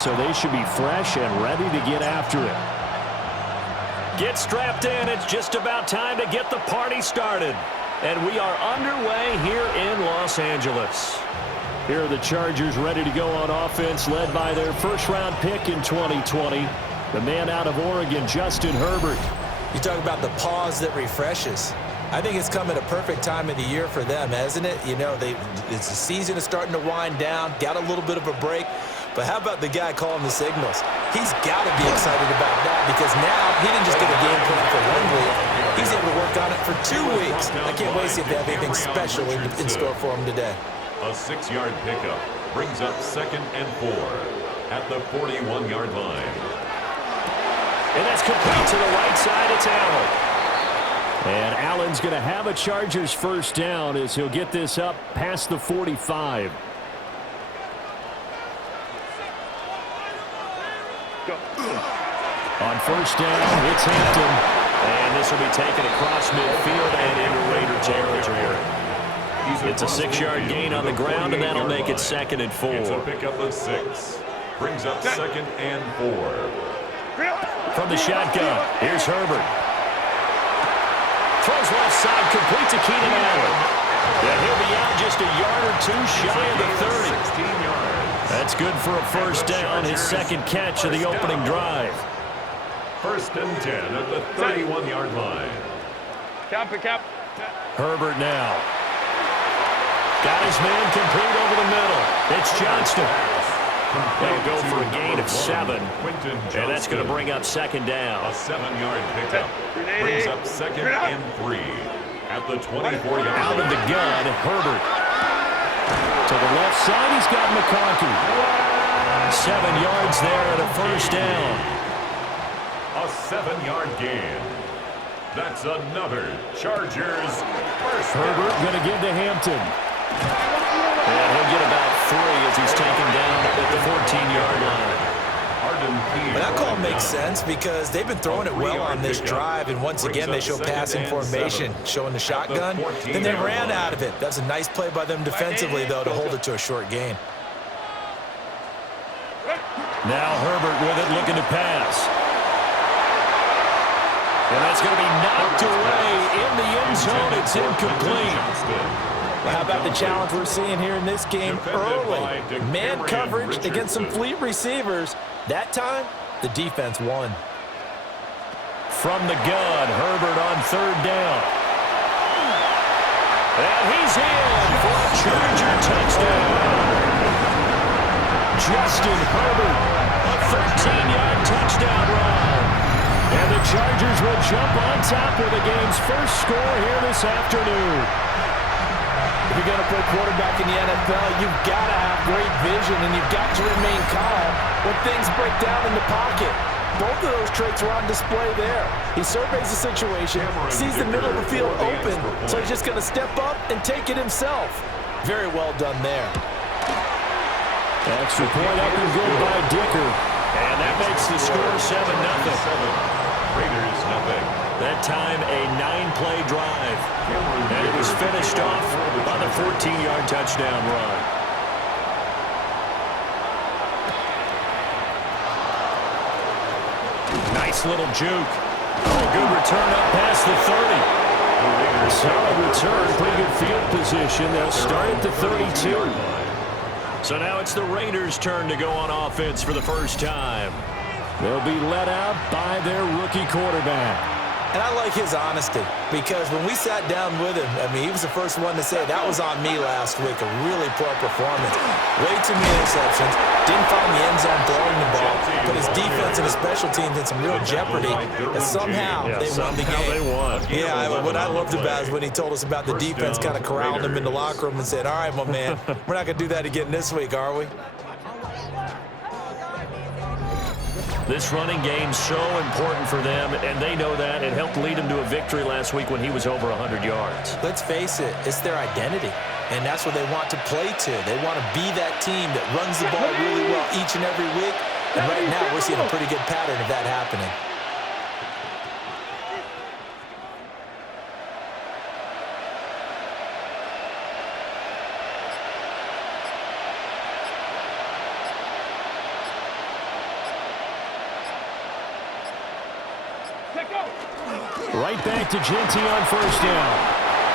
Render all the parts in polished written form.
So they should be fresh and ready to get after it. Get strapped in. It's just about time to get the party started. And we are underway here in Los Angeles. Here are the Chargers ready to go on offense, led by their first-round pick in 2020, the man out of Oregon, Justin Herbert. You talk about the pause that refreshes. I think it's come at a perfect time of the year for them, hasn't it? You know, the season is starting to wind down, got a little bit of a break. But how about the guy calling the signals? He's got to be excited about that because now he didn't just get a game plan for 1 week. He's able to work on it for 2 weeks. I can't wait to see if they have anything special in store for him today. A 6-yard pickup brings up 2nd and 4 at the 41-yard line. And that's complete to the right side. It's Allen. And Allen's going to have a Chargers first down as he'll get this up past the 45. On first down, it's Hampton. And this will be taken across midfield and into Raider territory. It's a 6-yard gain on the ground, and that'll make it 2nd and 4. It's a pickup of 6. Brings up 2nd and 4. From the shotgun, here's Herbert. Throws left side, complete to Keenan Allen. Yeah, he'll be out just a yard or two shy of the 30. 16 yards. That's good for a first down, his second catch of the opening drive. 1st and 10 at the 31-yard line. Herbert now. Got his man complete over the middle. It's Johnston. They'll go for a gain of 7. And that's going to bring up 2nd down. A 7-yard pickup brings up 2nd and 3 at the 24-yard line. Out of the gun, Herbert. To the left side, he's got McConkey. 7 yards there at a first down. A 7-yard gain. That's another Chargers first down. Herbert going to give to Hampton. And he'll get about 3 as he's taken down at the 14-yard line. But that call makes sense because they've been throwing it well on this drive, and once again they show passing formation, showing the shotgun. Then they ran out of it. That's a nice play by them defensively, though, to hold it to a short gain. Now Herbert with it, looking to pass. And that's going to be knocked away in the end zone. It's incomplete. Well, how about the challenge we're seeing here in this game early? Man coverage against some fleet receivers. That time, the defense won. From the gun, Herbert on 3rd down. And he's in for a Charger touchdown. Justin Herbert, a 13-yard touchdown run. And the Chargers will jump on top with the game's first score here this afternoon. If you're going to play quarterback in the NFL, you've got to have great vision, and you've got to remain calm when things break down in the pocket. Both of those traits were on display there. He surveys the situation, sees the middle of the field open, so he's just going to step up and take it himself. Very well done there. Extra point up and good by Dicker. And that makes the score 7-0. Raiders nothing. That time a 9-play drive. And it was finished off on the 14-yard touchdown run. Nice little juke. Oh, good return up past the 30. Solid return, pretty good field position. They'll start at the 32. So now it's the Raiders' turn to go on offense for the first time. They'll be led out by their rookie quarterback. And I like his honesty because when we sat down with him, I mean, he was the first one to say, that was on me last week, a really poor performance. Way too many interceptions, didn't find the end zone throwing the ball, put his defense and his special teams in some real jeopardy, and somehow they won the game. They won. Yeah, what I loved about is when he told us about the defense kind of corralled him in the locker room and said, all right, my man, we're not going to do that again this week, are we? This running game's so important for them, and they know that. It helped lead them to a victory last week when he was over 100 yards. Let's face it, it's their identity, and that's what they want to play to. They want to be that team that runs the ball really well each and every week, and right now we're seeing a pretty good pattern of that happening. Right back to Genty on first down.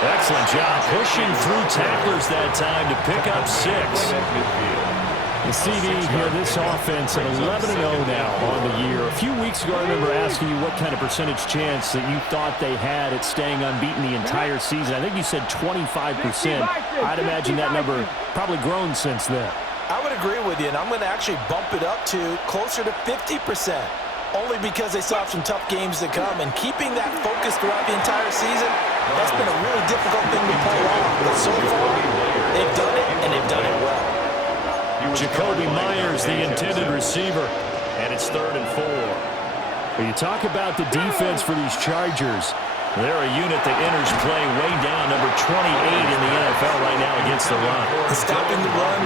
Excellent job pushing through tacklers that time to pick up 6. The CD here, this offense at 11-0 now on the year. A few weeks ago, I remember asking you what kind of percentage chance that you thought they had at staying unbeaten the entire season. I think you said 25%. I'd imagine that number probably grown since then. I would agree with you, and I'm going to actually bump it up to closer to 50%, only because they still have some tough games to come. And keeping that focus throughout the entire season, that's been a really difficult thing to pull off. But so far, they've done it, and they've done it well. Jacoby Myers, the intended receiver, and it's 3rd and 4. When you talk about the defense for these Chargers, they're a unit that enters play way down, number 28 in the NFL right now against the run. Stopping the run,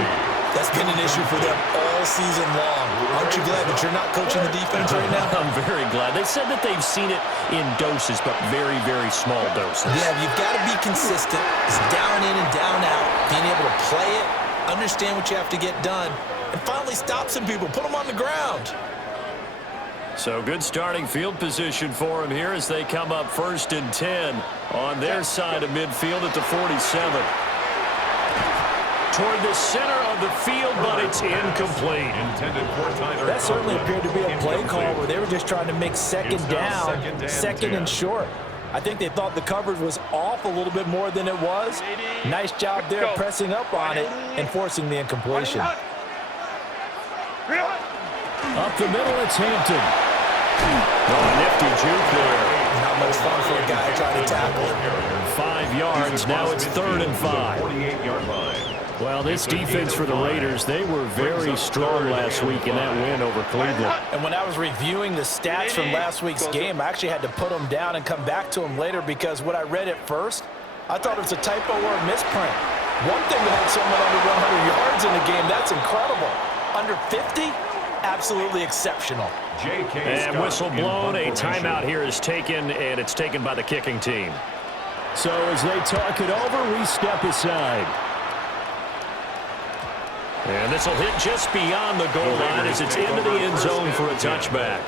that's been an issue for them all season long. Aren't you glad that you're not coaching the defense right now? I'm very glad. They said that they've seen it in doses, but very, very small doses. Yeah, you've got to be consistent. It's down in and down out, being able to play it, understand what you have to get done, and finally stop some people, put them on the ground. So good starting field position for them here as they come up 1st and 10 on their side of midfield at the 47. Toward the center of the field, but it's incomplete. That certainly appeared to be a play call where they were just trying to make second down, second and short. I think they thought the coverage was off a little bit more than it was. Nice job there pressing up on it and forcing the incompletion. Up the middle, it's Hampton. Oh, nifty juke there. Not much fun for a guy trying to tackle it. 5 yards, now it's 3rd and 5. 48-yard line. Well, this defense for the Raiders, they were very strong last week in that win over Cleveland. And when I was reviewing the stats from last week's game, I actually had to put them down and come back to them later because what I read at first, I thought it was a typo or a misprint. One thing to hold someone under 100 yards in the game, that's incredible. Under 50, absolutely exceptional. And whistle blown, a timeout here is taken, and it's taken by the kicking team. So as they talk it over, we step aside. And this will hit just beyond the goal line as it's into the end zone for a touchback.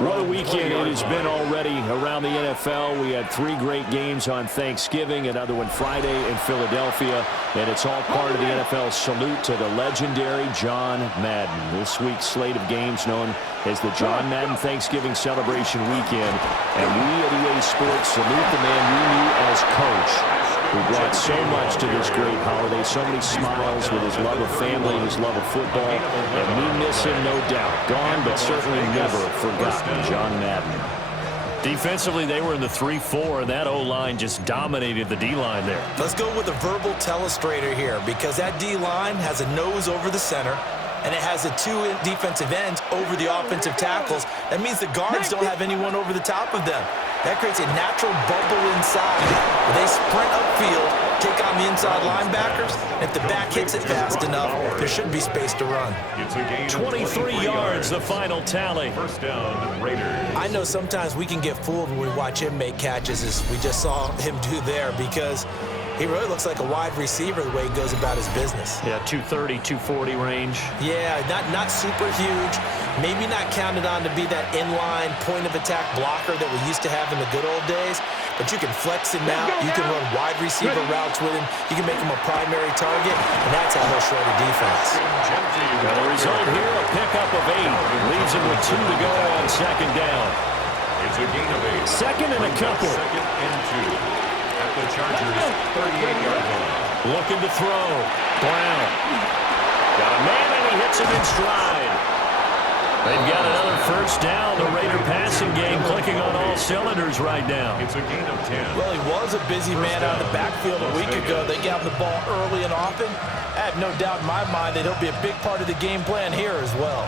What a weekend it has been already around the NFL. We had 3 great games on Thanksgiving, another one Friday in Philadelphia, and it's all part of the NFL's salute to the legendary John Madden. This week's slate of games known as the John Madden Thanksgiving Celebration Weekend, and we at EA Sports salute the man we knew as Coach, who brought so much to this great holiday, so many smiles with his love of family, his love of football, and we miss him, no doubt. Gone, but certainly never forgotten, John Madden. Defensively, they were in the 3-4, and that O-line just dominated the D-line there. Let's go with a verbal telestrator here because that D-line has a nose over the center, and it has the 2 defensive ends over the offensive tackles. That means the guards don't have anyone over the top of them. That creates a natural bubble inside. They sprint upfield, take on the inside linebackers. If the back hits it fast enough, there should be space to run. 23 yards, the final tally. First down, Raiders. I know sometimes we can get fooled when we watch him make catches, as we just saw him do there, because he really looks like a wide receiver the way he goes about his business. Yeah, 230, 240 range. Yeah, not super huge. Maybe not counted on to be that inline point-of-attack blocker that we used to have in the good old days, but you can flex him out. You can run wide receiver routes with him. You can make him a primary target, and that's how he'll shred a defense. Well, the result here, a pickup of 8. Leaves him with 2 to go on 2nd down. It's a gain of 8. Second and a couple. 2nd and 2. At the Chargers' 38-yard line. Looking to throw. Brown. Got a man, and he hits him in stride. They've got another first down. The Raider passing game clicking on all cylinders right now. It's a gain of 10. Well, he was a busy man out of the backfield a week ago. They got him the ball early and often. I have no doubt in my mind that he'll be a big part of the game plan here as well.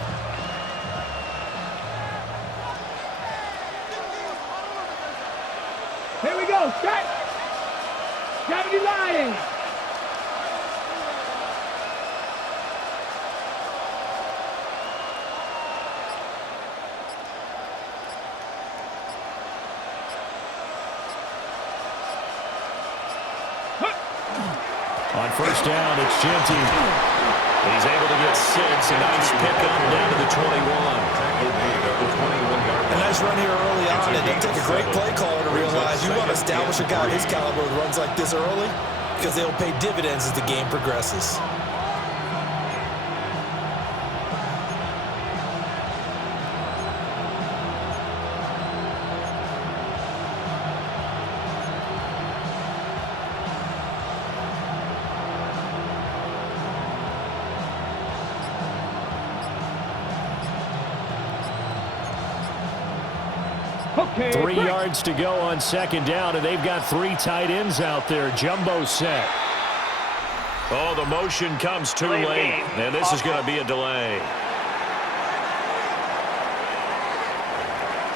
Here we go. Strike. 70 Lions. On first down, it's Genty. He's able to get 6. A nice pickup down to the 21. And I nice run here early on. It didn't take a great play caller to realize you want to establish a guy of his caliber who runs like this early because they'll pay dividends as the game progresses. Okay, 3 break. yards to go on second down, and they've got 3 tight ends out there. Jumbo set. Oh, the motion comes too late, and this is going to be a delay.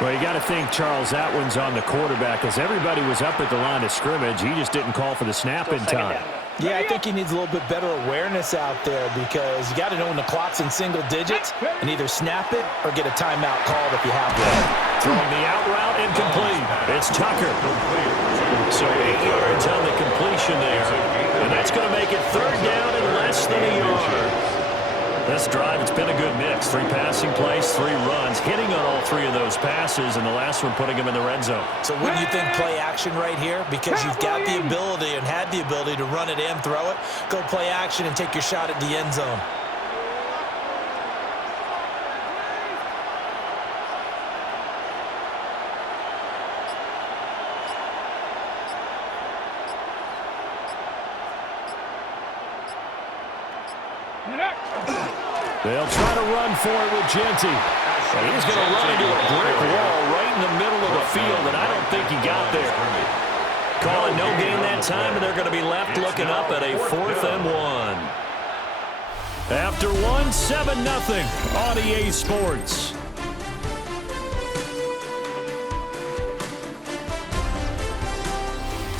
Well, you got to think, Charles, that one's on the quarterback, as everybody was up at the line of scrimmage. He just didn't call for the snap in time. Yeah, I think he needs a little bit better awareness out there because you got to know when the clock's in single digits and either snap it or get a timeout called if you have one. Throwing the out route incomplete. It's Tucker. So 8 yards on the completion there. And that's going to make it third down and less than a yard. This drive, it's been a good mix. 3 passing plays, 3 runs, hitting on all 3 of those passes, and the last one putting him in the red zone. So wouldn't you think play action right here? Because you've got the ability and had the ability to run it and throw it. Go play action and take your shot at the end zone. They'll try to run for it with Genty. And he's going to run into a brick wall right in the middle of the field, and I don't think he got there. Calling no gain that time, and they're going to be left looking up at a 4th and 1. After 1, 7-0 on EA Sports.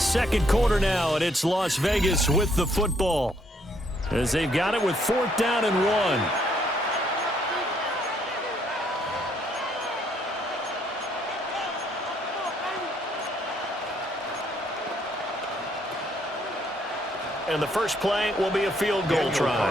Second quarter now, and it's Las Vegas with the football, as they've got it with 4th down and 1. And the first play will be a field goal try.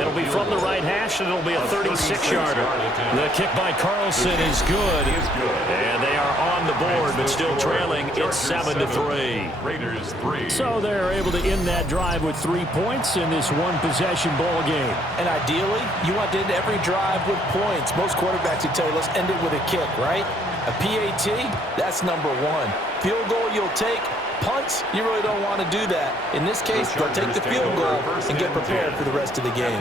It'll be from the right hash, and it'll be a 36-yarder. The kick by Carlson is good. And they are on the board, but still trailing. It's 7-3. Raiders 3. So they're able to end that drive with 3 points in this one-possession ball game. And ideally, you want to end every drive with points. Most quarterbacks would tell you, let's end it with a kick, right? A PAT, that's number 1. Field goal you'll take. Punts, you really don't want to do that. In this case, they'll take the field goal and get prepared for the rest of the game.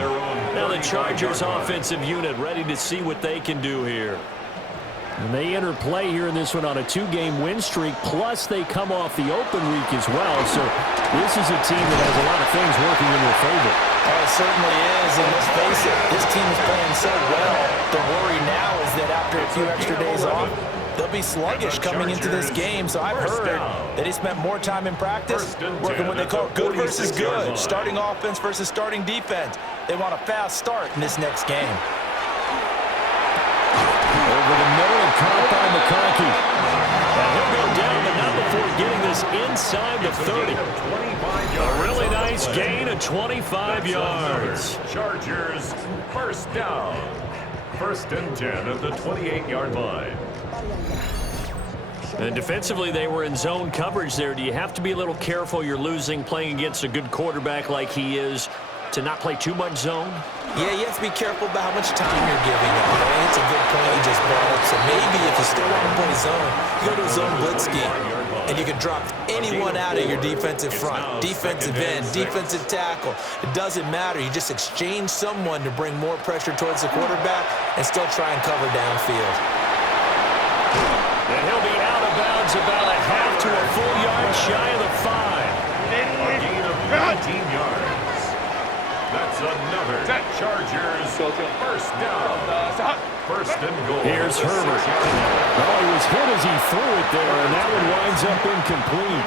Now the Chargers offensive unit ready to see what they can do here. And they enter play here in this one on a 2-game win streak, plus they come off the open week as well. So this is a team that has a lot of things working in their favor. Oh, it certainly is, and let's face it, this team is playing so well. The worry now is that after a few extra days off, they'll be sluggish coming into this game. So I've heard that he spent more time in practice working what they call good versus good, starting offense versus starting defense. They want a fast start in this next game. Over the middle and caught by McConkey. And he'll go down, but not before getting this inside the 30. A really nice gain of 25 yards. Chargers first down. 1st and 10 at the 28-yard line. And defensively, they were in zone coverage there. Do you have to be a little careful? You're losing, playing against a good quarterback like he is, to not play too much zone? Yeah, you have to be careful about how much time you're giving up. I mean, it's a good point you just brought up. So maybe if you still want to play zone, you go to a zone blitz scheme, and you can drop anyone out of your defensive front, defensive end, defensive tackle. It doesn't matter. You just exchange someone to bring more pressure towards the quarterback and still try and cover downfield. And he'll be out of bounds about a half to a full yard shy of the 5. A gain of 19 yards. That's another Chargers first down. 1st and goal. Here's Herbert. Oh, he was hit as he threw it there, and that one winds up incomplete.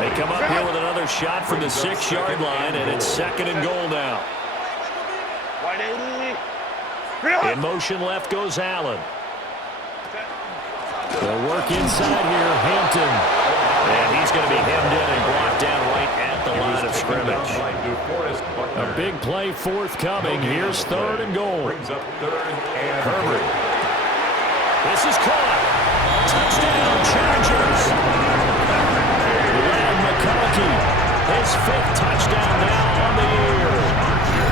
They come up here with another shot from the 6-yard line, and it's 2nd and goal now. In motion left goes Allen. They'll work inside here, Hampton. And he's going to be hemmed in and brought down right at the line of scrimmage. A big play forthcoming. Here's 3rd and goal. Brings up 3rd and Herbert. This is caught. Touchdown, Chargers. Len McConkey, his 5th touchdown now on the year.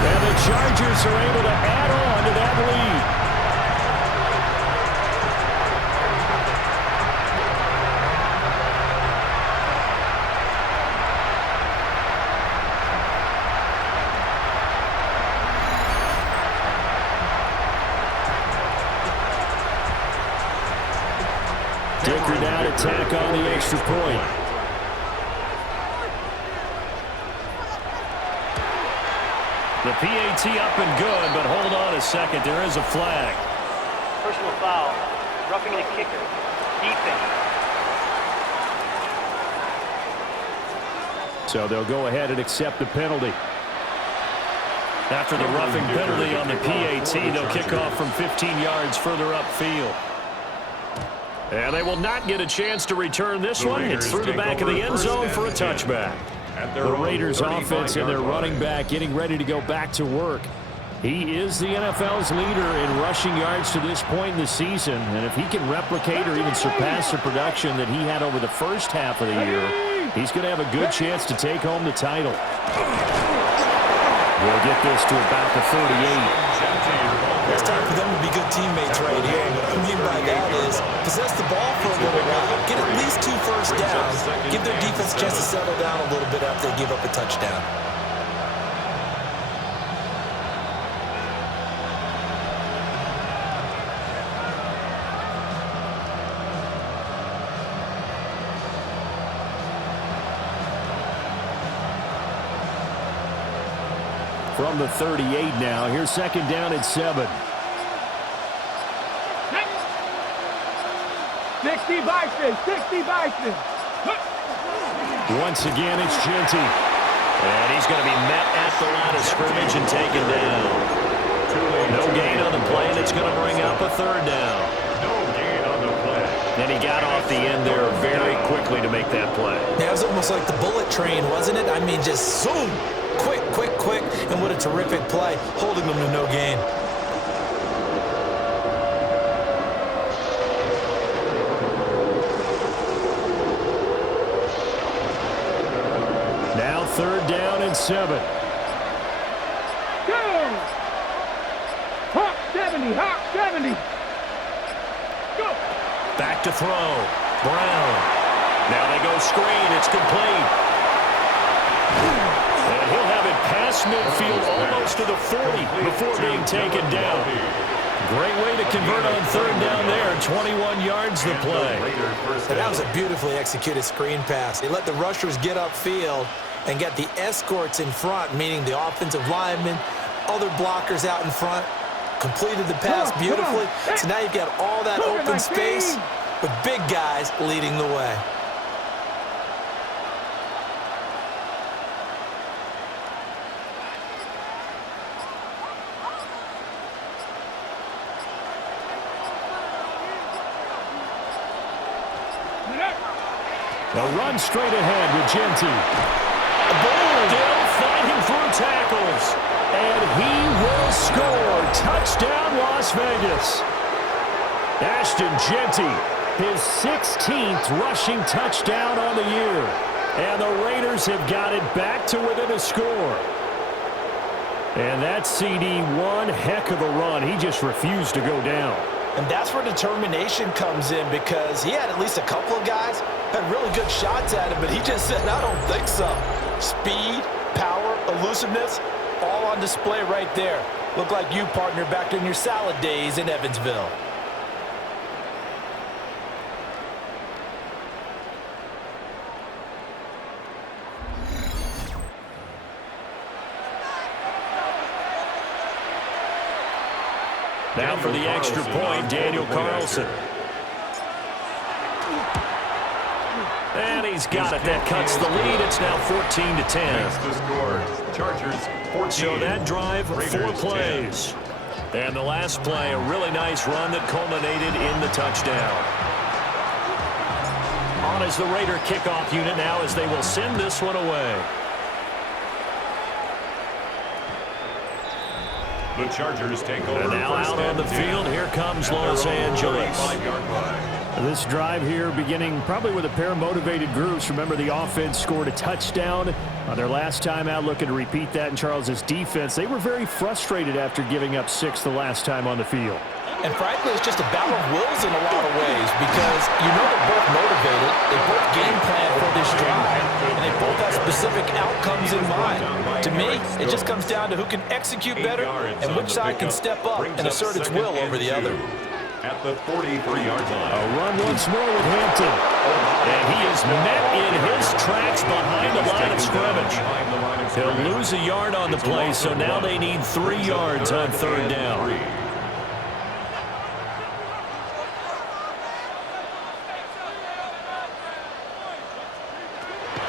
And the Chargers are able to add on to that lead. Dicker now to tack on the extra point. The PAT up and good, but hold on a second. There is a flag. Personal foul. Roughing the kicker. Defense. So they'll go ahead and accept the penalty. After the roughing penalty on the PAT, they'll kick off from 15 yards further upfield. And they will not get a chance to return this one. It's through the back of the end zone for a touchback. The Raiders offense and their running back getting ready to go back to work. He is the NFL's leader in rushing yards to this point in the season. And if he can replicate or even surpass the production that he had over the first half of the year, he's going to have a good chance to take home the title. We'll get this to about the 38. It's time for them to be good teammates right here. And what I mean by that is possess the ball for a little while, get at least 2 first downs, give their defense a chance to settle down a little bit after they give up a touchdown. From the 38 now. Here's 2nd down at 7. 60 Bison, 60 Bison. Once again, it's Genty. And he's going to be met at the line of scrimmage and taken down. No gain on the play, and it's going to bring up a 3rd down. No gain on the play. And he got off the end there very quickly to make that play. Yeah, it was almost like the bullet train, wasn't it? I mean, just zoom. Quick, quick, quick, and what a terrific play, holding them to no gain. Now 3rd down and 7. Go! Hawk 70, Hawk 70. Go! Back to throw. Brown. Now they go screen. It's complete. And he'll have it past midfield almost to the 40 before being taken down. Great way to convert on 3rd down there. 21 yards the play. And that was a beautifully executed screen pass. They let the rushers get upfield and get the escorts in front, meaning the offensive linemen, other blockers out in front, completed the pass beautifully. So now you've got all that open space with big guys leading the way. A run straight ahead with Genty. Still fighting through tackles. And he will score. Touchdown, Las Vegas. Ashton Genty, his 16th rushing touchdown on the year. And the Raiders have got it back to within a score. And that CD, one heck of a run. He just refused to go down. And that's where determination comes in, because he had at least a couple of guys had really good shots at him, but he just said, I don't think so. Speed, power, elusiveness, all on display right there. Look like you, partner, back in your salad days in Evansville. Now for the extra point, Daniel Carlson. And he's got it. That cuts the lead. It's now 14-10. Chargers 14. So that drive, 4 plays. And the last play, a really nice run that culminated in the touchdown. On is the Raider kickoff unit now as they will send this one away. The Chargers take over. And now out on the field, here comes Los Angeles. 5-yard line. This drive here beginning probably with a pair of motivated groups. Remember, the offense scored a touchdown on their last time out, looking to repeat that in Charles's defense. They were very frustrated after giving up 6 the last time on the field. And frankly, it's just a battle of wills in a lot of ways because you know they're both motivated. They both game plan for this drive, and they both have specific outcomes in mind. To me, it just comes down to who can execute better and which side can step up and assert its will over the other. At the 43-yard line. A run once more with Hampton. And he is met in his tracks behind the line of scrimmage. He'll lose a yard on the play, so now they need 3 yards on 3rd down.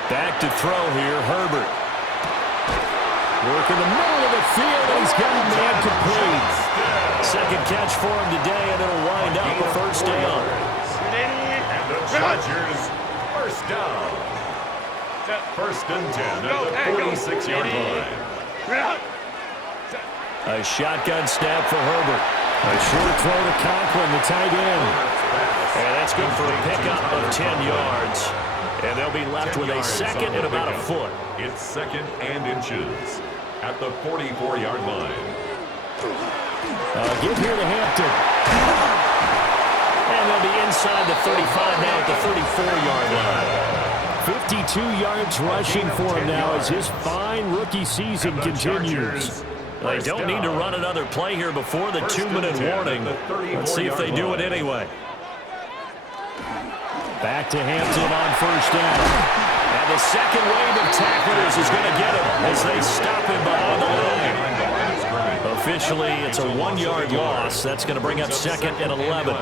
Back to throw here, Herbert. Work in the middle of the field, and he's got a man complete. Second catch for him today, and it'll wind up a 1st down. And the Chargers, 1st down. 1st and 10 at the 46-yard line. A shotgun snap for Herbert. A short throw to Conklin, the tight end. And that's good for a pickup of 10 yards. And they'll be left with a 2nd and about a foot. It's 2nd and inches at the 44-yard line. Give here to Hampton. And they'll be inside the 35 now at the 34-yard line. 52 yards rushing for him now as his fine rookie season continues. They don't need to run another play here before the 2-minute warning. Let's see if they do it anyway. Back to Hampton on 1st down. And the second wave of tacklers is going to get him as they stop him behind the line. Officially, it's a 1-yard loss. That's going to bring up 2nd and 11.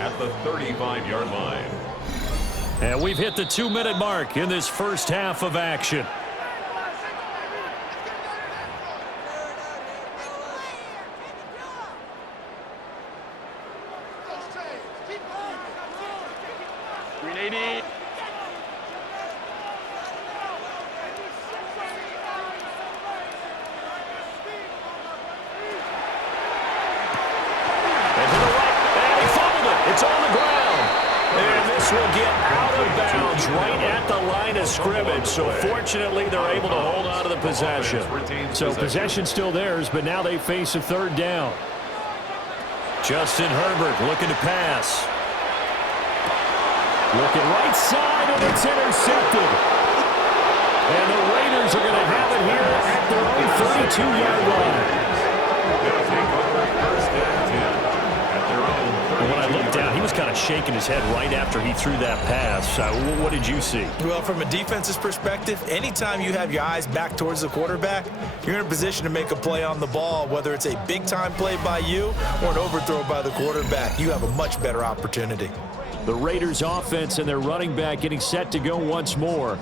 At the 35-yard line. And we've hit the 2-minute mark in this first half of action. It's on the ground. And this will get out of bounds right at the line of scrimmage. So fortunately, they're able to hold on to the possession. So possession still theirs, but now they face a 3rd down. Justin Herbert looking to pass. Looking right side, and it's intercepted. And the Raiders are going to have it here at their own 32-yard line. When I looked down, he was kind of shaking his head right after he threw that pass. What did you see? Well, from a defense's perspective, anytime you have your eyes back towards the quarterback, you're in a position to make a play on the ball, whether it's a big-time play by you or an overthrow by the quarterback. You have a much better opportunity. The Raiders' offense and their running back getting set to go once more.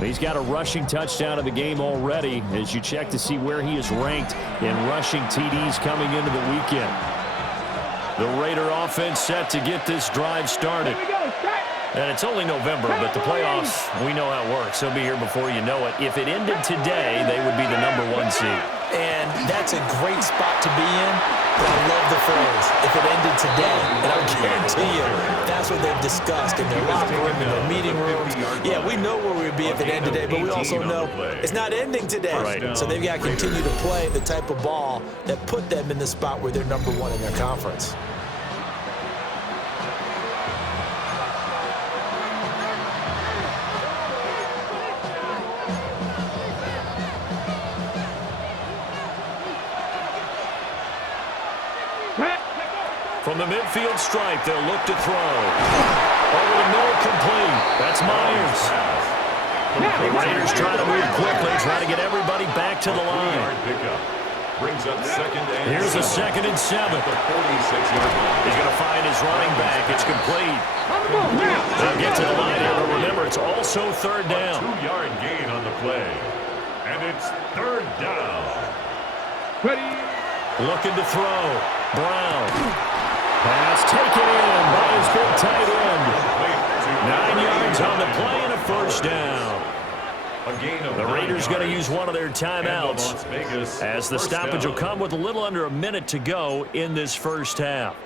He's got a rushing touchdown of the game already as you check to see where he is ranked in rushing TDs coming into the weekend. The Raider offense set to get this drive started. And it's only November, but the playoffs, we know how it works. They'll be here before you know it. If it ended today, they would be the #1 seed. And that's a great spot to be in. But I love the phrase, if it ended today. And I guarantee you, that's what they've discussed in their locker room, in their meeting rooms. Yeah, we know where we'd be if it ended today, but we also know it's not ending today. Right. So they've got to continue to play the type of ball that put them in the spot where they're #1 in their conference. From the midfield stripe, they'll look to throw. Over the middle, complete. That's Myers. The Raiders trying to move quickly, trying to get everybody back to the line. Brings up 2nd and Here's a 2nd and 7. at the 46-yard line. He's going to find his running back. It's complete. They'll get to the line here, but remember, it's also 3rd down. 2-yard gain on the play. And it's 3rd down. Looking to throw. Brown. Pass taken in by his big tight end. 9 yards on the play and a 1st down. A gain of The 9 Raiders going to yards. use one of their And timeouts Las Vegas as the first stoppage will down. come with a little under a minute to go in this first half.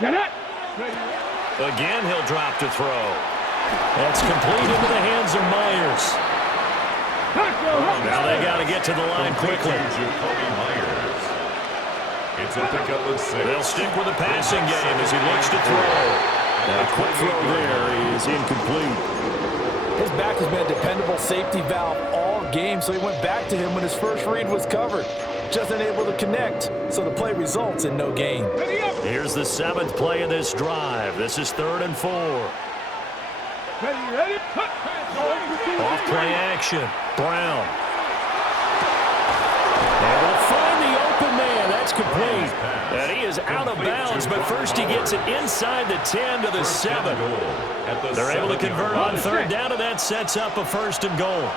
Get it. Again, he'll drop to throw. That's complete into the hands of Myers. Now they got to get to the line quickly. Jacoby Myers. It's a pickup of 6. They'll stick with the passing game as he looks to throw. That quick throw there is incomplete. His back has been a dependable safety valve all game, so he went back to him when his first read was covered. Just unable to connect, so the play results in no gain. Here's the 7th play of this drive. This is 3rd and 4. Ready. Off play action. Brown. Able to find the open man. That's complete. And he is out of bounds, but first he gets it inside the 10 to the 7. They're able to convert on 3rd down, and that sets up a 1st and goal.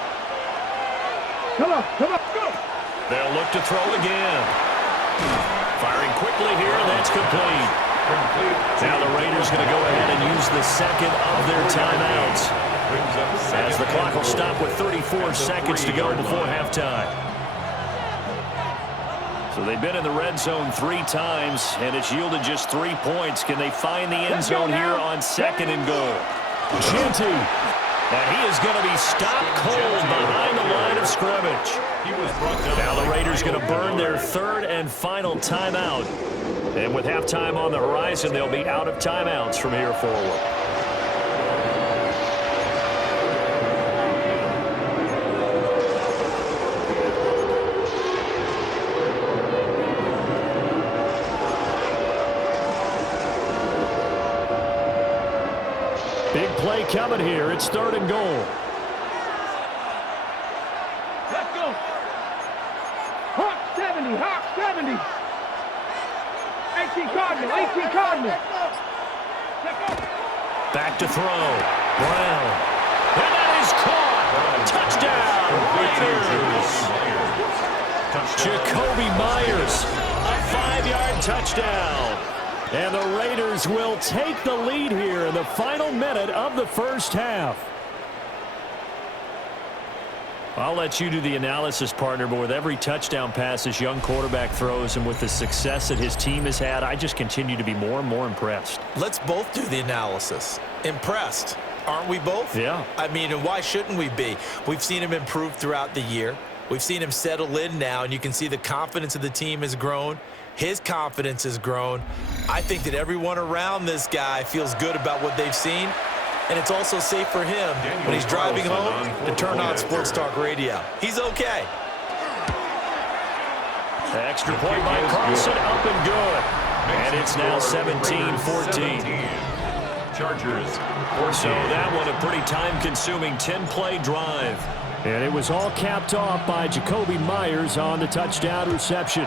Come on, go. They'll look to throw again. Firing quickly here, and that's complete. Now the Raiders going to go ahead and use the 2nd of their timeouts, as the clock will stop with 34 seconds to go before halftime. So they've been in the red zone 3 times, and it's yielded just 3 points. Can they find the end zone here on 2nd and goal? Genty. And he is going to be stopped cold behind the line of scrimmage. Now the Raiders going to burn their 3rd and final timeout. And with halftime on the horizon, they'll be out of timeouts from here forward. Big play coming here. It's 3rd and goal. Let's go. Hawk 70. 18 Cardinal. Back to throw. Brown. And that is caught. Touchdown, Raiders. Jacoby Myers. A 5-yard touchdown. And the Raiders will take the lead here in the final minute of the first half. I'll let you do the analysis, partner, but with every touchdown pass this young quarterback throws and with the success that his team has had, I just continue to be more and more impressed. Let's both do the analysis. Impressed, aren't we both? Yeah. I mean, and why shouldn't we be? We've seen him improve throughout the year. We've seen him settle in now, and you can see the confidence of the team has grown. His confidence has grown. I think that everyone around this guy feels good about what they've seen, and it's also safe for him when he's driving home to turn on Sports Talk Radio. He's okay. Extra point by Carlson, up and good. And it's now 17-14. Chargers. So that one a pretty time-consuming 10-play drive. And it was all capped off by Jacoby Myers on the touchdown reception.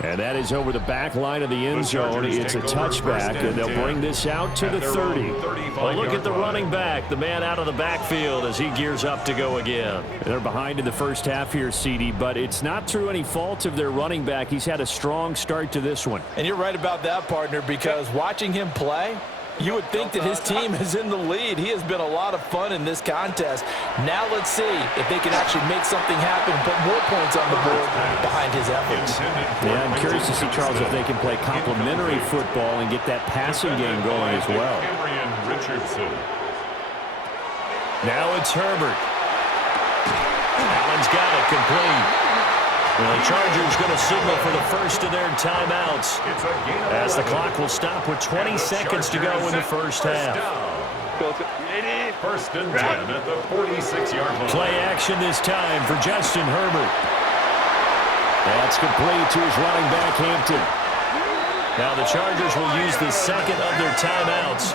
And that is over the back line of the end zone. It's a touchback, and they'll bring this out to the 30. Well, look at the running back, the man out of the backfield as he gears up to go again. They're behind in the first half here, CD, but it's not through any fault of their running back. He's had a strong start to this one. And you're right about that, partner, because watching him play, you would think that his team is in the lead. He has been a lot of fun in this contest. Now let's see if they can actually make something happen, put more points on the board behind his efforts. Yeah, I'm curious to see, Charles, if they can play complementary football and get that passing game going as well. Now it's Herbert. Allen's got it complete. Well, the Chargers going to signal for the first of their timeouts as the clock will stop with 20 seconds to go in the first half. First and 10 at the 46-yard line. Play action this time for Justin Herbert. That's complete to his running back, Hampton. Now the Chargers will use the 2nd of their timeouts.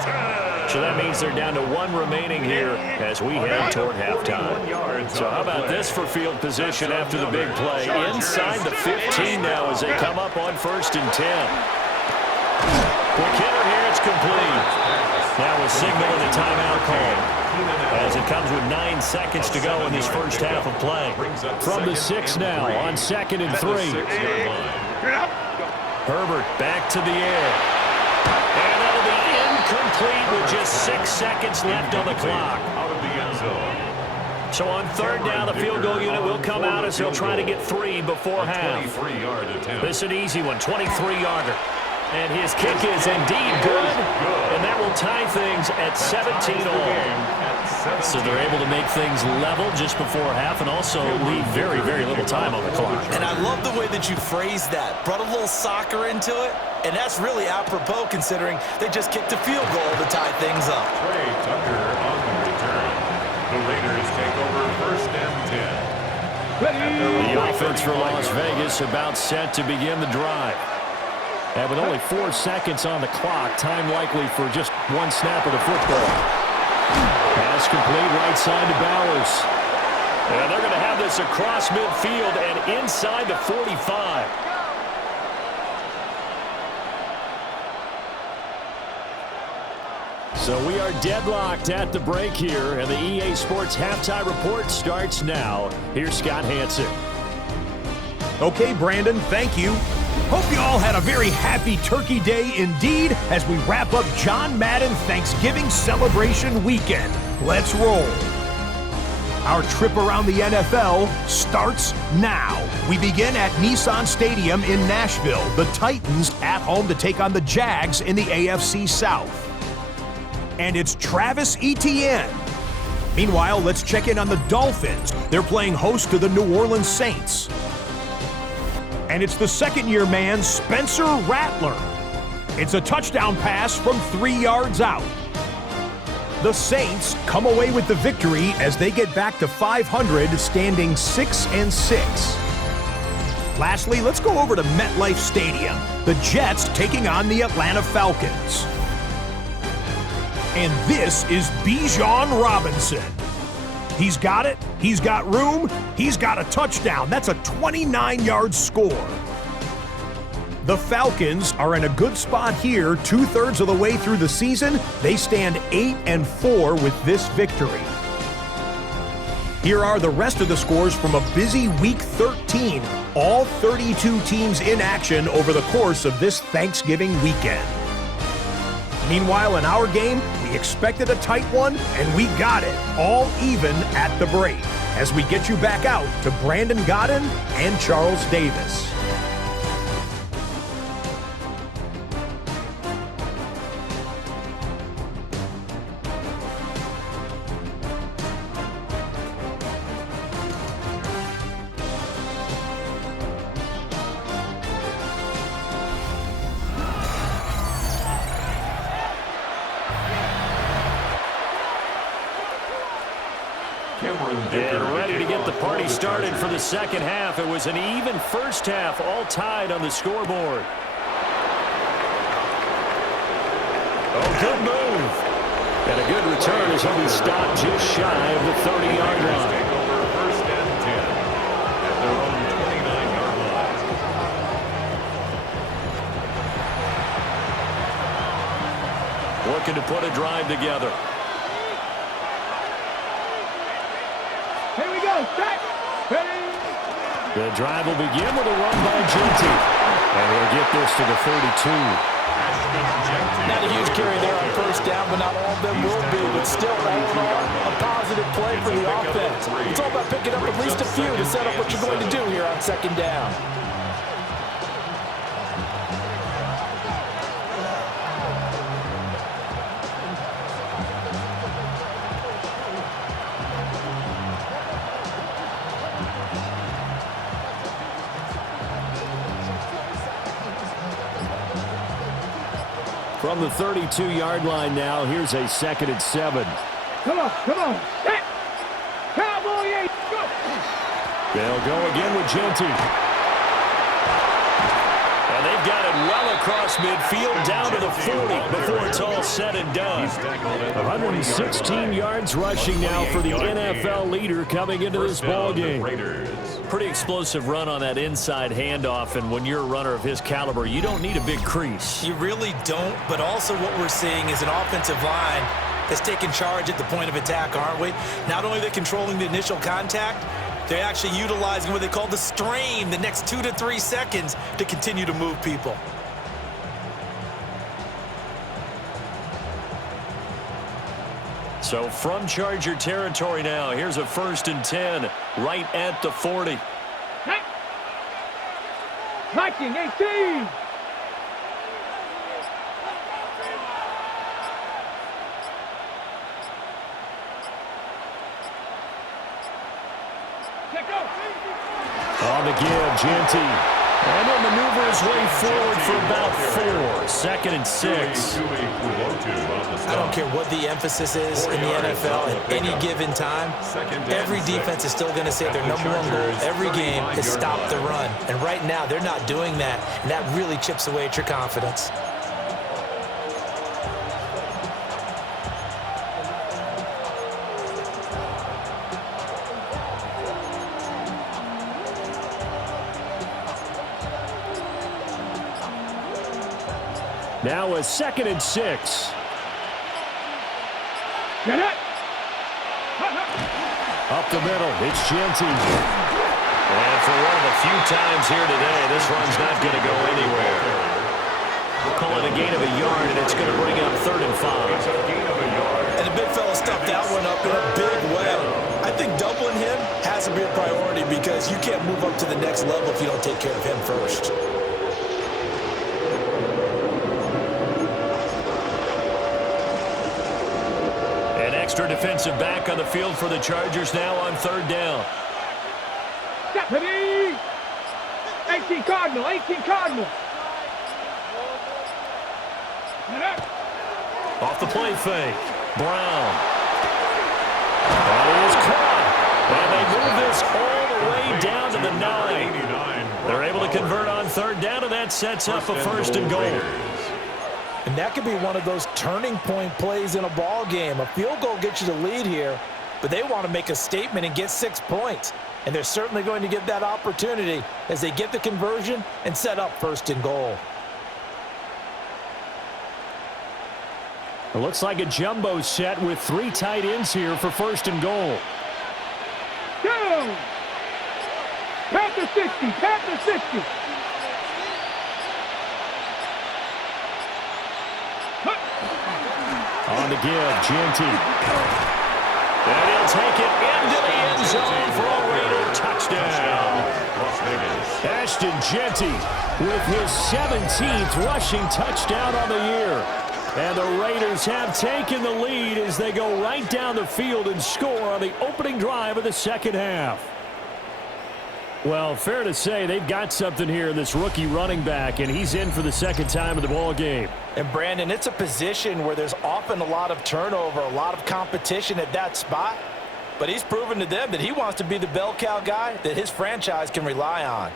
So that means they're down to 1 remaining here as we head toward halftime. So how about this for field position after the big play? Inside the 15 now as they come up on 1st and 10. Quick hitter here. It's complete. Now a signal and a timeout call, as it comes with 9 seconds to go in this first half of play. From the 6 now on 2nd and 3. Herbert back to the air. And that'll be incomplete with just 6 seconds left on the clock. Out of the end zone. So on 3rd down, the field goal unit will come out as they'll try to get 3 before half. 23-yard attempt. This is an easy one, 23-yarder. And his kick is indeed good, and that will tie things at 17 all. So they're able to make things level just before half and also leave very, very little time on the clock. And I love the way that you phrased that. Brought a little soccer into it, and that's really apropos considering they just kicked a field goal to tie things up. Trey Tucker on the return. The Raiders take over 1st and 10. The offense for Las Vegas about set to begin the drive. And with only 4 seconds on the clock, time likely for just one snap of the football. Pass complete right side to Bowers. And they're going to have this across midfield and inside the 45. So we are deadlocked at the break here, and the EA Sports Halftime Report starts now. Here's Scott Hansen. Okay, Brandon, thank you. Hope you all had a very happy Turkey Day indeed as we wrap up John Madden Thanksgiving celebration weekend. Let's roll. Our trip around the NFL starts now. We begin at Nissan Stadium in Nashville. The Titans at home to take on the Jags in the AFC South. And it's Travis Etienne. Meanwhile, let's check in on the Dolphins. They're playing host to the New Orleans Saints. And it's the second-year man, Spencer Rattler. It's a touchdown pass from 3 yards out. The Saints come away with the victory as they get back to 500, standing 6-6. Lastly, let's go over to MetLife Stadium. The Jets taking on the Atlanta Falcons. And this is Bijan Robinson. He's got it, he's got room, he's got a touchdown. That's a 29-yard score. The Falcons are in a good spot here, 2/3 of the way through the season. They stand 8-4 with this victory. Here are the rest of the scores from a busy Week 13. All 32 teams in action over the course of this Thanksgiving weekend. Meanwhile, in our game, we expected a tight one, and we got it, all even at the break, as we get you back out to Brandon Godden and Charles Davis. And ready to get the party started for the second half. It was an even first half, all tied on the scoreboard. Oh, good move. And a good return as he'll be stopped just shy of the 30-yard line. Take over 1st and 10 at their own 29-yard line. Looking to put a drive together. Here we go. Set. Ready. The drive will begin with a run by Genty. And he'll get this to the 32. Not a huge carry there on 1st down, but not all of them will be. But still, all in all, a positive play for the offense. It's all about picking up at least a few to set up what you're going to do here on 2nd down. From the 32-yard line now, here's a 2nd and 7. Come on. Set. Cowboy 8. Go. They'll go again with Genty. And they've got it well across midfield down to the 40 before it's all said and done. 116 yards rushing now for the NFL leader coming into this ballgame. pretty explosive run on that inside handoff, and when you're a runner of his caliber, you don't need a big crease. You really don't, but also what we're seeing is an offensive line that's taking charge at the point of attack, aren't we? Not only are they controlling the initial contact, they're actually utilizing what they call the strain the next 2 to 3 seconds to continue to move people. So from Charger territory now, here's a 1st and 10 right at the 40. Marking 18. On the give, Genty. And he'll maneuver his way forward for about 4. 2nd and 6. I don't care what the emphasis is in the NFL at any given time. Every defense is still going to say their number one goal every game is stop the run. And right now, they're not doing that, and that really chips away at your confidence. Now a 2nd and 6. Get it. Up the middle, it's Genty. And for one of the few times here today, this run's not going to go anywhere. We'll call it a gain of a yard, and it's going to bring up 3rd and 5. And the big fella stuffed that one up in a big way. I think doubling him has to be a priority because you can't move up to the next level if you don't take care of him first. Extra defensive back on the field for the Chargers now on 3rd down. Deputy! 18 Cardinal, 18 Cardinal. Off the play fake. Brown. That is caught. And they move this all the way down to the 9. They're able to convert on 3rd down, and that sets up a 1st and goal. And that could be one of those turning point plays in a ball game. A field goal gets you the lead here, but they want to make a statement and get 6 points. And they're certainly going to get that opportunity as they get the conversion and set up 1st and goal. It looks like a jumbo set with 3 tight ends here for 1st and goal. Go! Panther 60, Panther 60. On the give, Genty. And he'll take it into the end zone for a Raider touchdown. Ashton Genty with his 17th rushing touchdown on the year. And the Raiders have taken the lead as they go right down the field and score on the opening drive of the 2nd half. Well, fair to say they've got something here in this rookie running back, and he's in for the 2nd time of the ball game. And, Brandon, it's a position where there's often a lot of turnover, a lot of competition at that spot. But he's proven to them that he wants to be the bell cow guy that his franchise can rely on.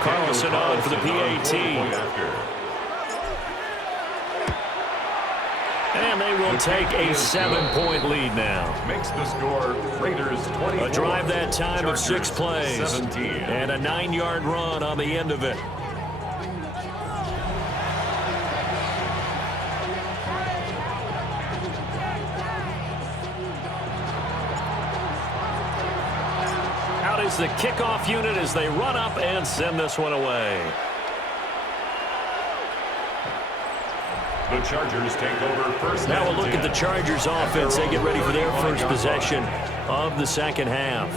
Carlson on for the PAT. And they will take a 7-point lead now. Makes the score Raiders 24. A drive that time of 6 plays. 17. And a 9-yard run on the end of it. Out is the kickoff unit as they run up and send this one away. The Chargers take over first. Now we'll look at the Chargers offense. They get ready for their first possession of the 2nd half.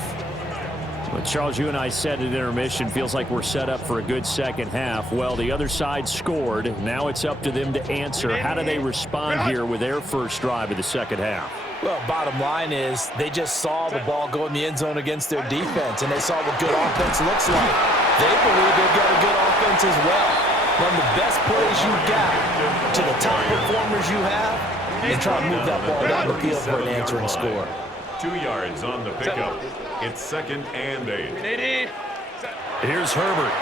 Well, Charles, you and I said at intermission, feels like we're set up for a good 2nd half. Well, the other side scored. Now it's up to them to answer. How do they respond here with their first drive of the 2nd half? Well, bottom line is they just saw the ball go in the end zone against their defense, and they saw what good offense looks like. They believe they've got a good offense as well. Run the best plays you've got to the top performers you have and try to move that ball down the field for an answering score. 2 yards on the pickup. It's 2nd and 8. Here's Herbert.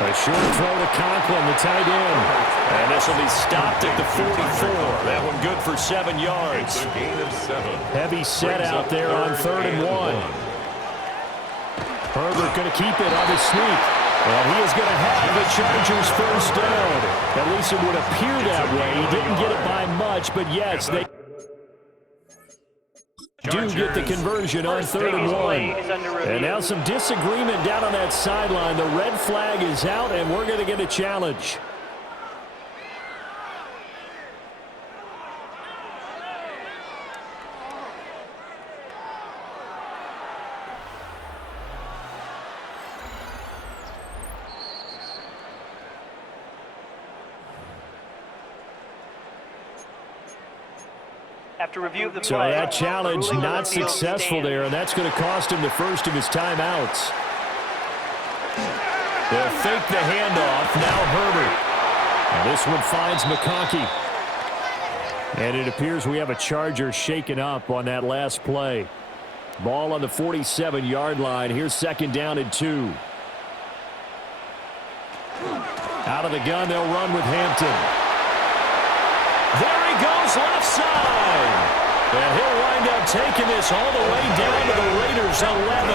A short throw to Conklin, the tight end. And this will be stopped at the 44. That one good for 7 yards. It's a gain of 7. Heavy set out there on 3rd and 1. Herbert going to keep it on his sneak. And he is going to have the Chargers first down. At least it would appear that way. He didn't get it by much, but yes, they do get the conversion on 3rd and 1. And now some disagreement down on that sideline. The red flag is out, and we're going to get a challenge. After review of the So play, that challenge ruling on not the field successful stands. there, and that's going to cost him the first of his timeouts. They'll fake the handoff. Now Herbert. And this one finds McConkey. And it appears we have a Charger shaken up on that last play. Ball on the 47-yard line. Here's 2nd down and 2. Out of the gun, they'll run with Hampton. There he goes, left side. And he'll wind up taking this all the way down to the Raiders' 11.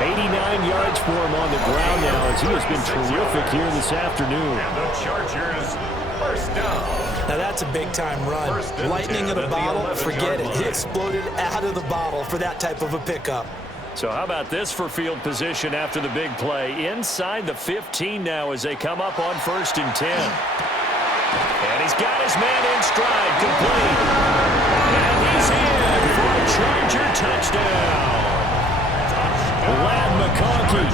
89 yards for him on the ground now as he has been terrific here this afternoon. And the Chargers first down. Now that's a big-time run. Lightning in a bottle, forget it. He exploded out of the bottle for that type of a pickup. So how about this for field position after the big play? Inside the 15 now as they come up on 1st and 10. And he's got his man in stride, complete. And he's in for a Charger touchdown. Lad McConkey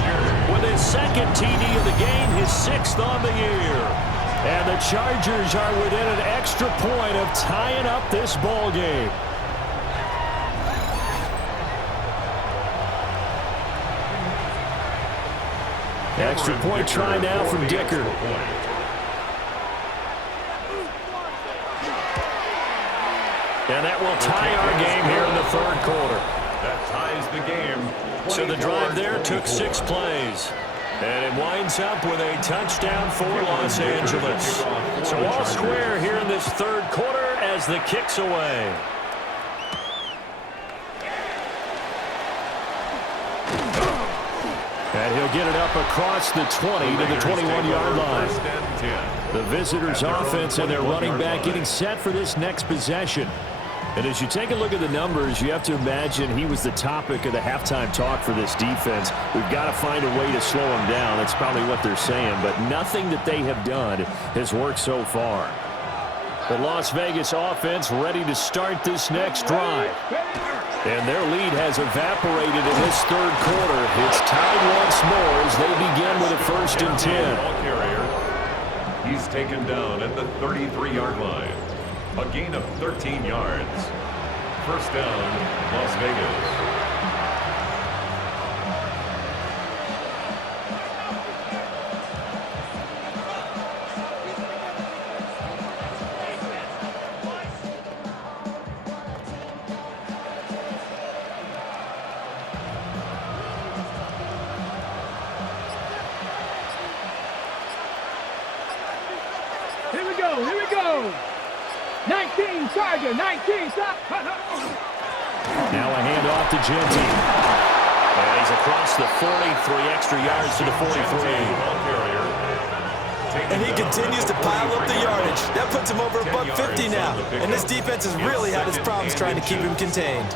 with his 2nd TD of the game, his 6th on the year. And the Chargers are within an extra point of tying up this ball game. Extra point try now from Dicker. And that will tie our game here in the 3rd quarter. That ties the game. So the drive there took 6 plays. And it winds up with a touchdown for Los Angeles. So all square here in this 3rd quarter as the kick's away. And he'll get it up across the 20 to the 21-yard line. The visitors' offense and their running back getting set for this next possession. And as you take a look at the numbers, you have to imagine he was the topic of the halftime talk for this defense. We've got to find a way to slow him down. That's probably what they're saying. But nothing that they have done has worked so far. The Las Vegas offense ready to start this next drive. And their lead has evaporated in this 3rd quarter. It's tied once more as they begin with a 1st and 10. He's taken down at the 33-yard line. A gain of 13 yards. First down, Las Vegas. Here we go, here we go. 19 Charger, 19 stop. Now a handoff to Genty. And he's across the 40, 3 extra yards to the 43. And he continues to pile up the yardage. That puts him over above 50 now. And this defense has really had its problems trying to keep him contained.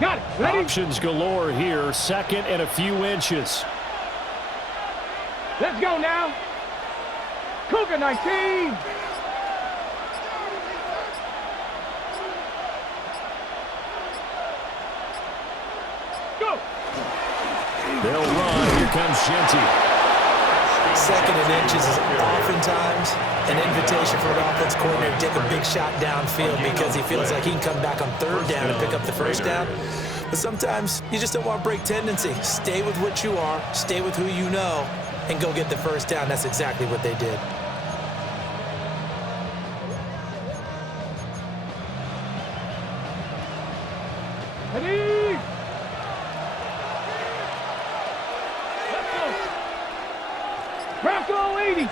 Got it, ready? Options galore here. 2nd and a few inches. Let's go now. Cougar 19. Go. They'll run. Here comes Genty. 2nd and inches is oftentimes an invitation for an offense coordinator to take a big shot downfield because he feels like he can come back on 3rd down and pick up the 1st down. But sometimes you just don't want break tendency. Stay with what you are, stay with who you know, and go get the 1st down. That's exactly what they did. 80.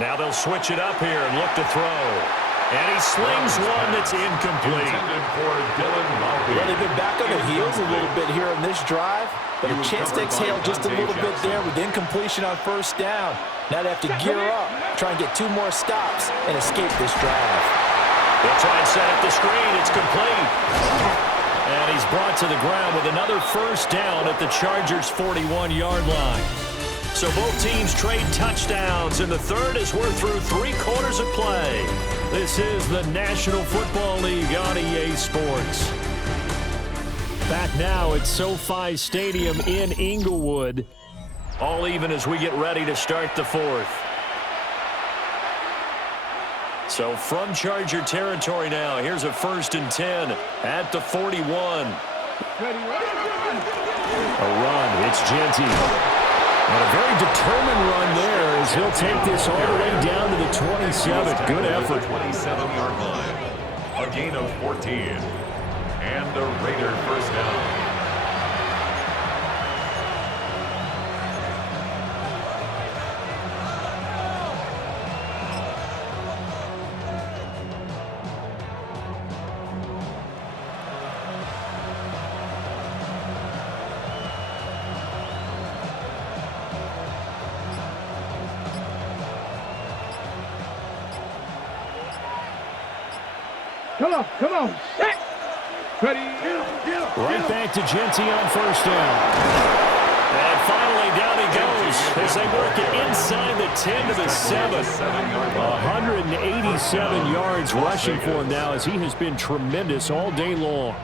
Now they'll switch it up here and look to throw. And he slings one that's incomplete. Well, they've been back on their heels a little bit here on this drive, but a chance to exhale just a little bit there with incompletion on first down. Now they have to gear up, try and get 2 more stops, and escape this drive. They'll try and set up the screen. It's complete. And he's brought to the ground with another first down at the Chargers' 41-yard line. So both teams trade touchdowns in the third as we're through 3 quarters of play. This is the National Football League on EA Sports. Back now at SoFi Stadium in Inglewood. All even as we get ready to start the fourth. So from Charger territory now, here's a 1st and 10 at the 41. A run, it's Genty. And a very determined run there as he'll take this all the way down to the 27. Good effort. 27-yard line. A gain of 14. And the Raider first down. Come on, set. Ready, right back to Genty on first down. And finally down he goes as they work it inside the 10 to the 7. 187 yards rushing for him now as he has been tremendous all day long.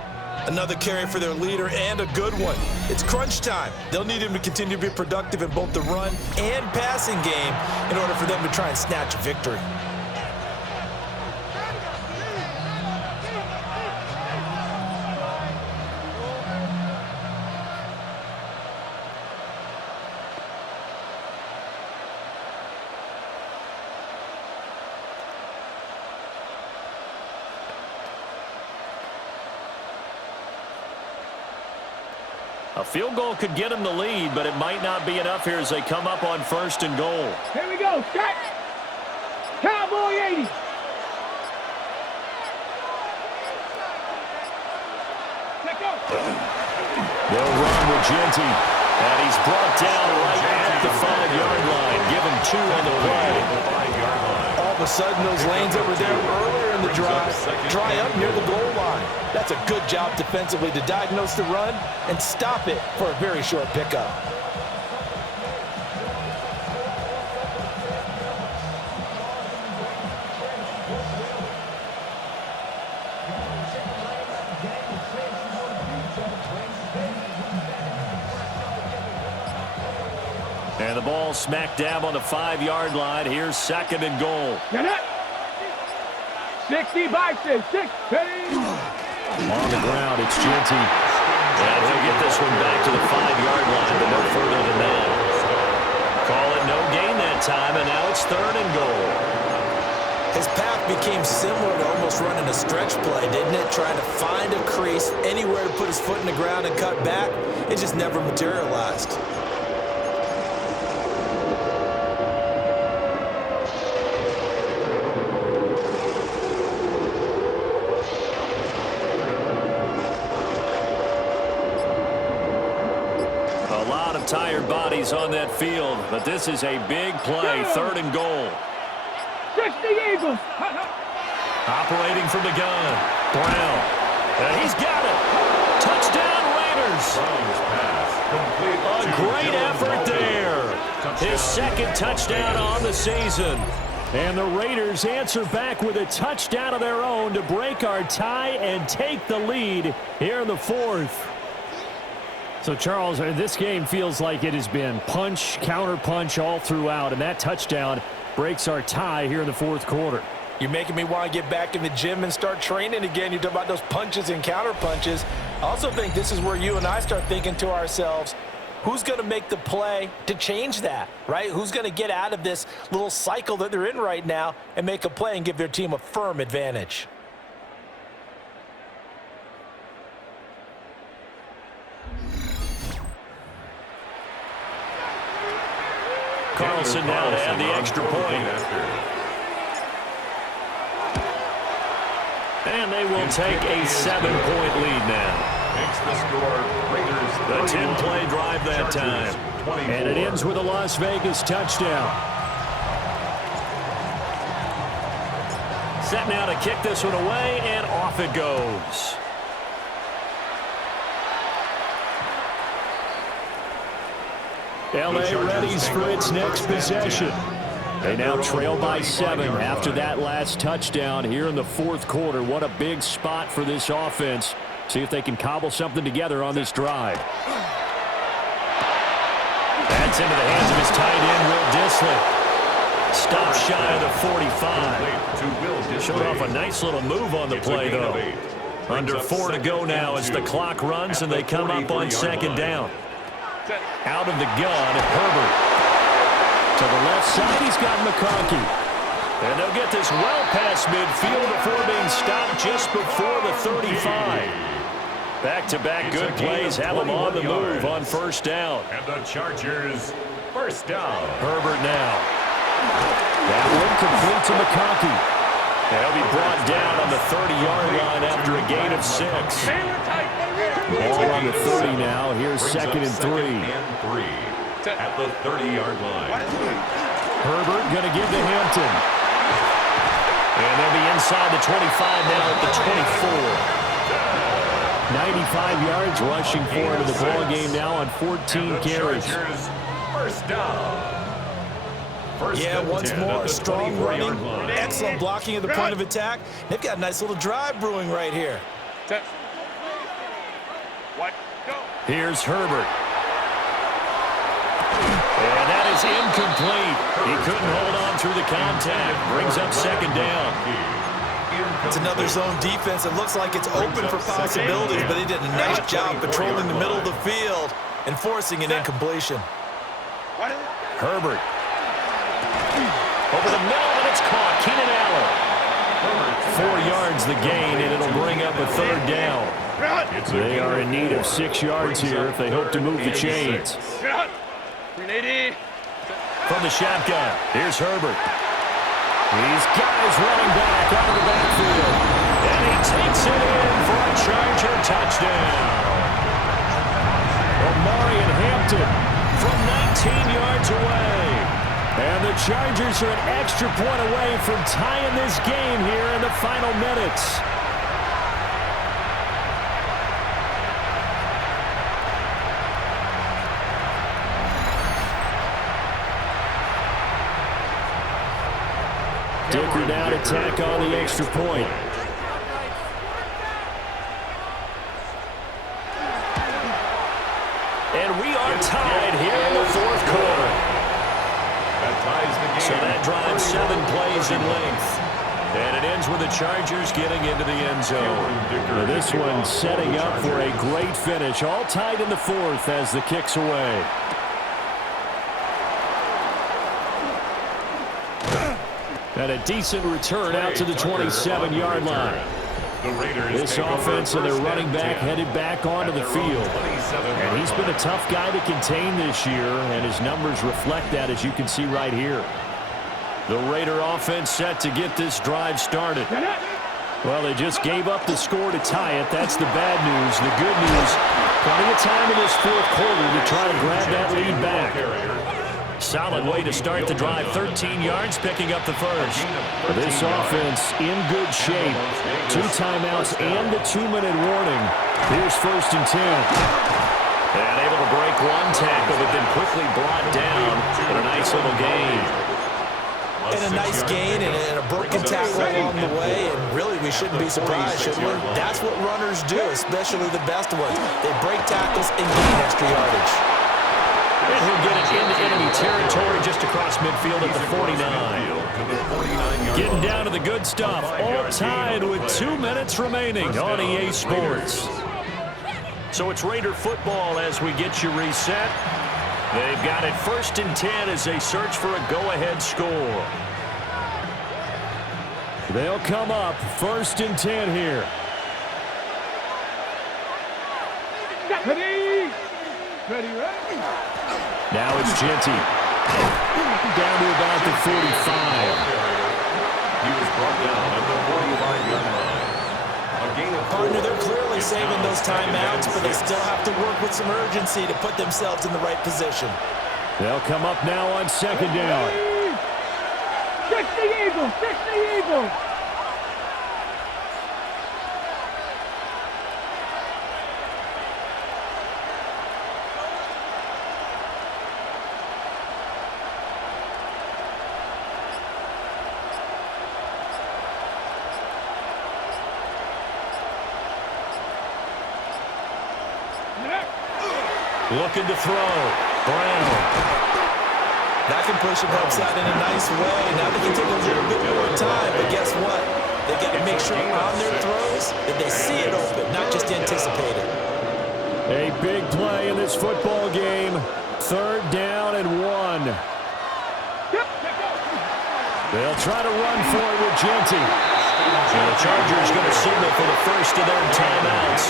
Another carry for their leader and a good one. It's crunch time. They'll need him to continue to be productive in both the run and passing game in order for them to try and snatch a victory. A field goal could get him the lead, but it might not be enough here as they come up on 1st and goal. Here we go, set. Cowboy 80. They'll run with Genty. And he's brought down right at the 5-yard line. Give him 2 on the play. All of a sudden, those lanes that were there earlier in the drive dry up near the goal line. That's a good job defensively to diagnose the run and stop it for a very short pickup. And the ball smack dab on the 5-yard line. Here's 2nd and goal. Get it. 60 boxes, 6. On the ground, it's Genty. And he'll get this one back to the 5-yard line, but no further than that. Call it no gain that time, and now it's 3rd and goal. His path became similar to almost running a stretch play, didn't it? Trying to find a crease, anywhere to put his foot in the ground and cut back. It just never materialized. Tired bodies on that field, but this is a big play. 3rd and goal. 60 Eagles. Operating from the gun. Brown. And he's got it. Touchdown Raiders. A great effort there. His 2nd touchdown on the season. And the Raiders answer back with a touchdown of their own to break our tie and take the lead here in the 4th. So, Charles, this game feels like it has been punch, counter-punch all throughout, and that touchdown breaks our tie here in the 4th quarter. You're making me want to get back in the gym and start training again. You talk about those punches and counter-punches. I also think this is where you and I start thinking to ourselves, who's going to make the play to change that, right? Who's going to get out of this little cycle that they're in right now and make a play and give their team a firm advantage? Carlson now to add the extra point. And they will take a 7-point lead now. Makes the score Raiders The 10-play drive that time. And it ends with a Las Vegas touchdown. Set now to kick this one away, and off it goes. LA readies for its next possession. They now trail by 7 after that last touchdown here in the fourth quarter. What a big spot for this offense. See if they can cobble something together on this drive. That's into the hands of his tight end, Will Dissly. Stop shy of the 45. Showed off a nice little move on the play, though. Under 4 to go now as the clock runs and they come up on second down. Out of the gun, Herbert. To the left side, he's got McConkey. And they'll get this well past midfield before being stopped just before the 35. Back-to-back good plays have them on the move on first down. And the Chargers, first down. Herbert now. That one complete to McConkey. They'll be brought down on the 30-yard line after a gain of 6. Ball on the 30 now. Here's second and 3. At the 30-yard line. Herbert going to give to Hampton. And they'll be inside the 25 now at the 24. 95 yards rushing for into the ball game now on 14 carries. First down. Yeah, once more, strong running, excellent blocking at the point of attack. They've got a nice little drive brewing right here. Here's Herbert. And that is incomplete. He couldn't hold on through the contact. Brings up second down. It's another zone defense. It looks like it's open for possibilities, but they did a nice job patrolling the middle of the field and forcing an incompletion. Herbert. Over the middle, and it's caught. Keenan Allen. 4 yards the gain, and it'll bring up a third down. They are in need of 6 yards here if they hope to move the chains. From the shotgun, here's Herbert. He's got his running back out of the backfield. And he takes it in for a Charger touchdown. Omari and Hampton from 19 yards away. And the Chargers are an extra point away from tying this game here in the final minutes. Dicker down to tack on the extra point. And we are tied here in the fourth quarter. So that drives 7 plays in length. And it ends with the Chargers getting into the end zone. Now this one setting up for a great finish. All tied in the fourth as the kick's away. And a decent return out to the 27-yard line. This offense and their running back headed back onto the field. And he's been a tough guy to contain this year, and his numbers reflect that, as you can see right here. The Raider offense set to get this drive started. Well, they just gave up the score to tie it. That's the bad news. The good news, plenty of time in this fourth quarter to try to grab that lead back. Solid way to start the drive. 13 yards, picking up the first. This offense in good shape. 2 timeouts and the 2-minute warning. Here's first and 10. And able to break one tackle, but then quickly brought down in a nice little gain. And a nice gain and a broken tackle along the way. And really, we shouldn't be surprised, should we? That's what runners do, especially the best ones. They break tackles and gain extra yardage. And he'll get it into enemy territory just across midfield at the 49. Getting down to the good stuff. All tied with 2 minutes remaining on EA Sports. So it's Raider football as we get you reset. They've got it first and 10 as they search for a go-ahead score. They'll come up first and 10 here. Ready. Now it's Genty. Down to about the 45. He was brought down at the 45-yard line. A gain of 4. Partner, they're clearly saving those timeouts, but they still have to work with some urgency to put themselves in the right position. They'll come up now on second down. Fix the Eagles! Fix the Eagles! Looking to throw. Brown. That completion helps out in a nice way. Now they can take a little bit more time, but guess what? They got to make sure on their throws that they see it open, not just anticipate it. A big play in this football game. Third down and 1. They'll try to run for it with Genty. And the Chargers going to signal for the first of their timeouts,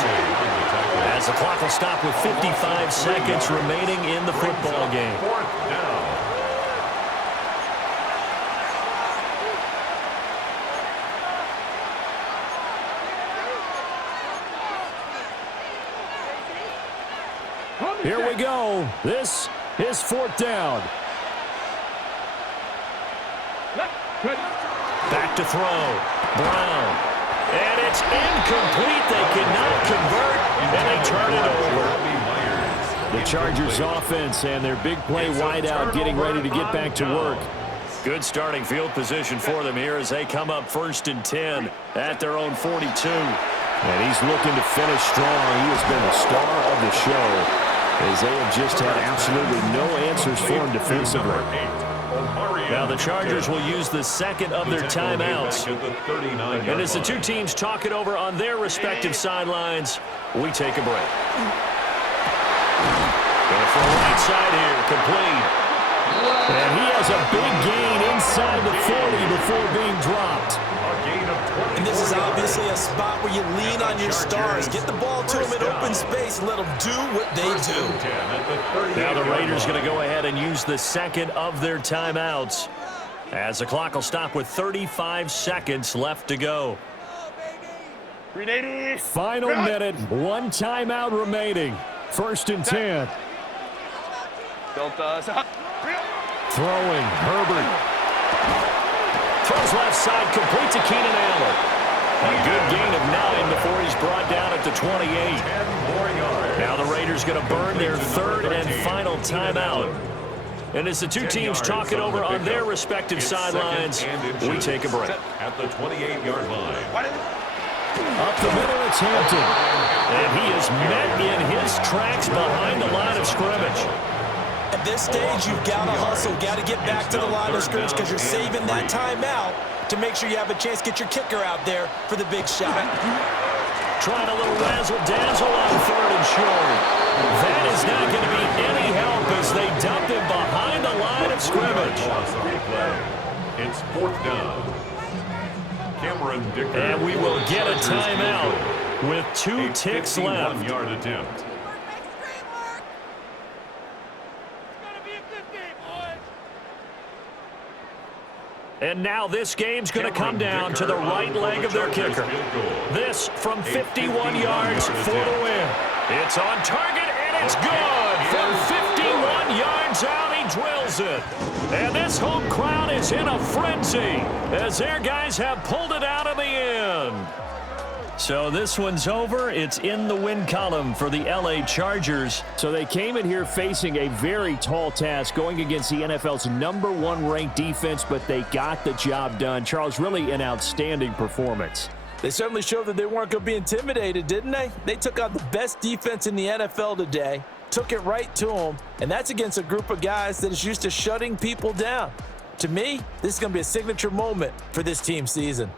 as the clock will stop with 55 seconds remaining in the football game. Fourth down. Here we go. This is fourth down. Back to throw. Brown. And it's incomplete. They cannot convert, and they turn it over. The Chargers offense and their big play wideout getting ready to get back to work. Good starting field position for them here as they come up 1st and 10 at their own 42. And he's looking to finish strong. He has been the star of the show, as they have just had absolutely no answers for him defensively. Now the Chargers will use the second of their timeouts. And as the two teams talk it over on their respective sidelines, we take a break. Going for the right side here, complete. And he has a big gain inside the 40 before being dropped. And this is obviously a spot where you lean on your stars. Get the ball to them in open space and let them do what they do. Now the Raiders going to go ahead and use the second of their timeouts, as the clock will stop with 35 seconds left to go. Final minute, 1 timeout remaining. 1st and 10. Throwing, Herbert. Throws left side, complete to Keenan Allen. A good gain of 9 before he's brought down at the 28. Now the Raiders going to burn their third and final timeout. And as the two teams talk it over on their respective sidelines, we take a break. At the 28-yard line. Up the middle, it's Hampton. And he is met in his tracks behind the line of scrimmage. At this stage, you've got to hustle, got to get back to the line of scrimmage because you're saving that timeout to make sure you have a chance to get your kicker out there for the big shot. Trying a little razzle-dazzle on 3rd and short. That is not going to be any help as they dump him behind the line of scrimmage. It's 4th down. Cameron Dicker. And we will get a timeout with 2 ticks left. 51-yard attempt. And now this game's going to come down to the right leg of their kicker. This from 51 yards for the win. It's on target, and it's good. From 51 yards out, he drills it. And this home crowd is in a frenzy as their guys have pulled it out of the end. So this one's over. It's in the win column for the LA Chargers. So they came in here facing a very tall task going against the NFL's #1 ranked defense, but they got the job done. Charles, really an outstanding performance. They certainly showed that they weren't going to be intimidated, didn't they? They took on the best defense in the NFL today, took it right to them, and that's against a group of guys that is used to shutting people down. To me, this is going to be a signature moment for this team season.